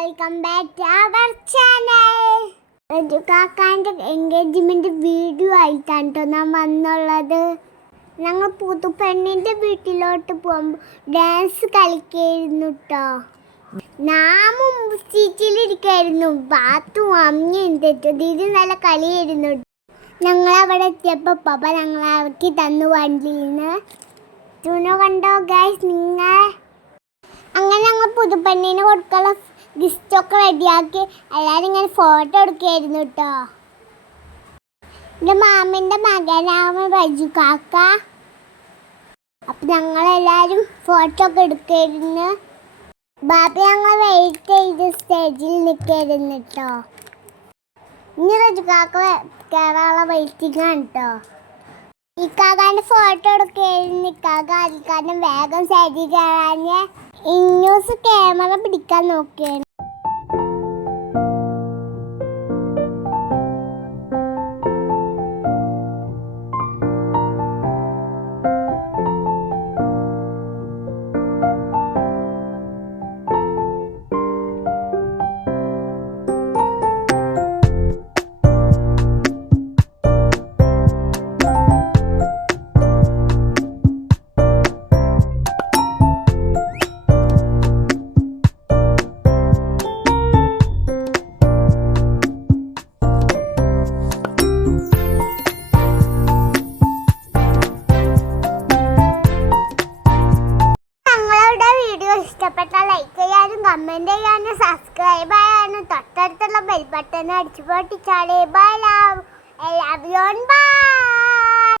Welcome back to our channel. കാക്കാൻ്റെ engagement video ആയിട്ടാണ് ഞാൻ വന്നുള്ളത്. ഞങ്ങൾ പുതുപ്പെണ്ണിൻ്റെ വീട്ടിലോട്ട് പോകുമ്പോൾ ഡാൻസ് കളിക്കായിരുന്നു കേട്ടോ. ഞാൻ മുമ്പ് സീറ്റിലിരിക്കായിരുന്നു. ബാത്തും അമ്മയും തെറ്റും ഇത് നല്ല കളിയായിരുന്നു. ഞങ്ങളവിടെ എത്തിയപ്പോൾ പപ്പ ഞങ്ങളാക്കി തന്നു വണ്ടിയിൽ നിന്ന്. തുണോ കണ്ടോ ഗൈസ് നിങ്ങൾ? അങ്ങനെ ഞങ്ങൾ പുതുപ്പെണ്ണിന് കൊടുക്കാനുള്ള ഗിഫ്റ്റൊക്കെ റെഡിയാക്കി എല്ലാവരും ഇങ്ങനെ ഫോട്ടോ എടുക്കുകയായിരുന്നു കേട്ടോ. എൻ്റെ മാമൻ്റെ മകനാണ് റജു കാക്ക. അപ്പം ഞങ്ങളെല്ലാവരും ഫോട്ടോ ഒക്കെ എടുക്കുകയായിരുന്നു. ബാബി ഞങ്ങൾ വെയിറ്റ് ചെയ്ത് സ്റ്റേജിൽ നിൽക്കായിരുന്നു കേട്ടോ. ഇനി റജു കാക്ക കയറാനുള്ള വെയിറ്റിംഗ് ആണ് കേട്ടോ. ഇക്കാക്കാൻ്റെ ഫോട്ടോ എടുക്കുകയായിരുന്നു. ഇക്കാക്ക അതിക്കാരനും വേഗം സ്റ്റേജിൽ കയറാൻ ഇന്നൂസ് ക്യാമറ പിടിക്കാൻ നോക്കിയാണ്. ഇഷ്ടപ്പെട്ടാൽ ലൈക്ക് ചെയ്യാനും കമൻറ്റ് ചെയ്യാനും സബ്സ്ക്രൈബ് ചെയ്യാനും തൊട്ടടുത്തുള്ള ബെൽ ബട്ടൺ അടിച്ചു പൊട്ടിച്ചാലേ ബൈ ലവ്. എല്ലാവരും ബൈ.